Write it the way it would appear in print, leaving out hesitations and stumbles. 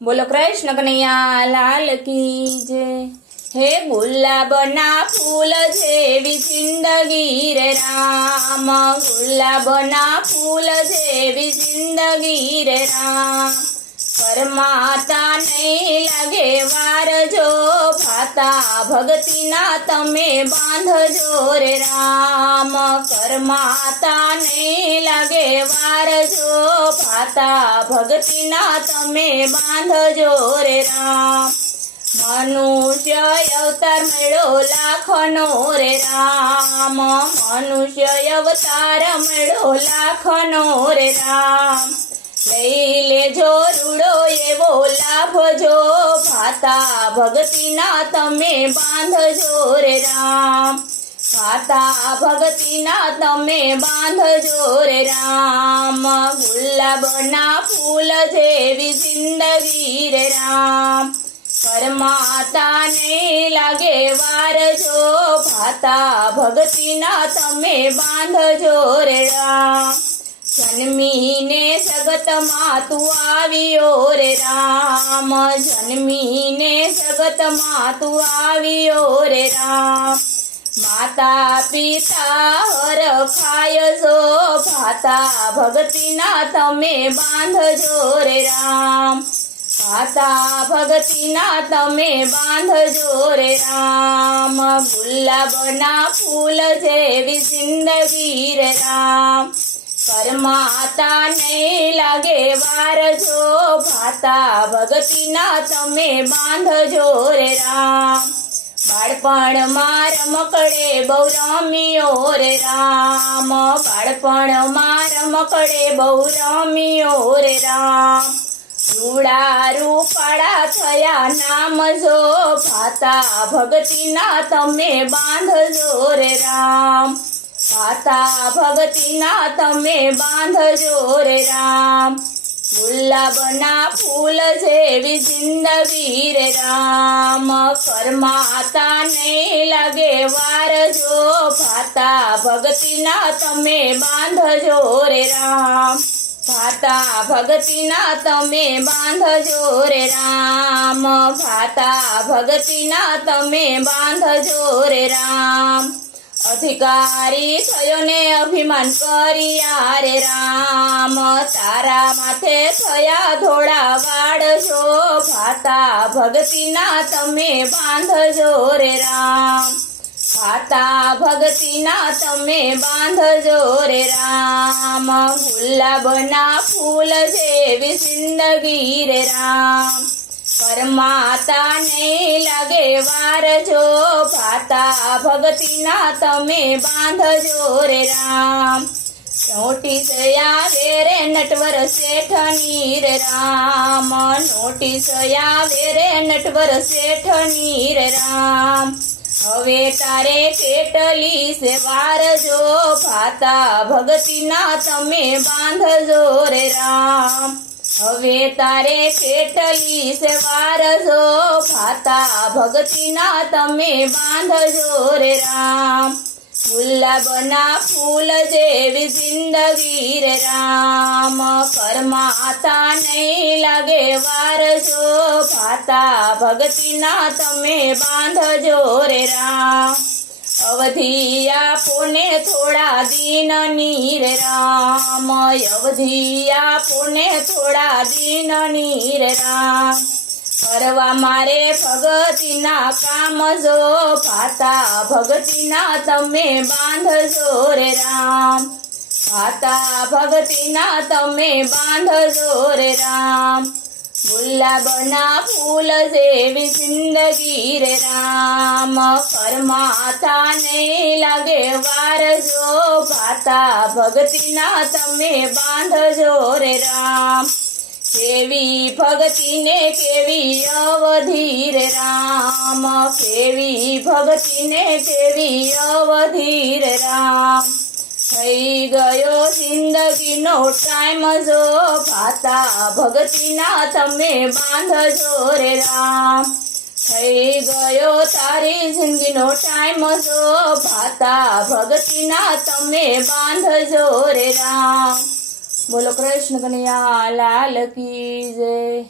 बोलो कृष्ण कन्हैया लाल की जय। हे गुलाबना फूल जेवी जिंदगी रे राम, गुलाबना फूल जेवी जिंदगी रे राम। परमाता नहीं लागे वार जो भाता, भक्ति ना तमे बांधजो रे राम। करमाता नहीं लागे वार जो भाता, भक्ति ना तमे बांधजो रे राम। मनुष्य अवतार मेळो लाखनो रे राम, मनुष्य अवतार मेळो लाखनो रे राम। लई लेजो रूड़ो एवो लाभजो भाता, भक्ति ना तमे बांधजो रे राम। भाता भक्ति ना तमे बांधजो रे राम। गुलाबना फूल जेवी जिंदगी रे राम। परमाता ने लागे वार जो भाता, भक्ति ना तमे बांधजो रे राम। जन्मीने जगत मा तू आवियो रे राम, जन्मीने जगत मा तू आवियो रे राम। माता पिता हर खायजो भाता, भक्ति ना तमे बांधजो रे राम। भाता भक्ति ना तमे बांधजो रे राम। गुलाबना फूल जेवी जिंदगी रे राम। परमाता नहीं लागे वार जो भाता, भक्ति ना तमे बांधजो रे राम। बाळपण मार मकड़े बहु रमियो रे राम, बाळपण मार मकड़े बहु रमियो रे राम। रूड़ा रूपाड़ा थया नाम जो भाता, भक्ति ना तमे बांधजो रे राम। भाता भक्ति ना तमे बांधजो रे राम। गुलाबना फूल जेवी जिंदगी रे राम। परमाता नहीं लागे वार जो भाता, भक्ति ना तमे बांधजो रे राम। भाता भक्ति ना तमे बांधजो रे राम। भाता भक्ति ना तमे बांधजो रे राम। अधिकारी थयो ने अभिमान करिया रे राम। तारा माथे थया धोड़ा वाड़ जो भाता, भक्ति ना तमे बांधजो रे राम। भाता भक्ति ना तमे बांधजो रे राम। गुलाबना फूल जेवी जिंदगी रे राम। परमाता नहीं लागे वार जो भाता, भक्ति ना तमे बांधजो रे राम। नोटिस आवे रे नटवर सेठनी रे राम, नोटिस आवे रे नटवर सेठनी रे राम। हवे तारे केटली से वार जो भाता, भक्ति ना तमे बांधजो रे राम। हवे तारे केटली से वार जो भाता, भक्ति ना तमे बांधजो रे राम। गुलाबना फूल जेवी जिंदगी रे राम। परमाता नहीं लागे वार जो भाता, भक्ति ना तमे बांधजो रे राम। अवधिया पोने थोड़ा दिन नी रे राम, अवधिया पोने थोड़ा दिन नी रे राम। करवा मारे भक्ति ना काम जो भाता, भक्ति ना तमे बांधजो रे राम। भाता भक्ति ना तमे बांधजो रे राम। गुलाबना फूल जेवी जिंदगी रे राम। परमाता नहीं लागे वार जो भाता, भक्ति ना तमे बांधजो रे राम। केवी भक्ति ने केवी अवधि रे राम, केवी भक्ति ने केवी अवधि रे राम। थई गयो जिंदगी नो टाइम जो भाता, भक्ति ना तमे बांधजो रे राम। थई गयो तारी जिंदगी नो टाइम जो भाता, भक्ति ना तमे बांधजो रे राम। बोलो कृष्ण कन्हैया लाल की जय।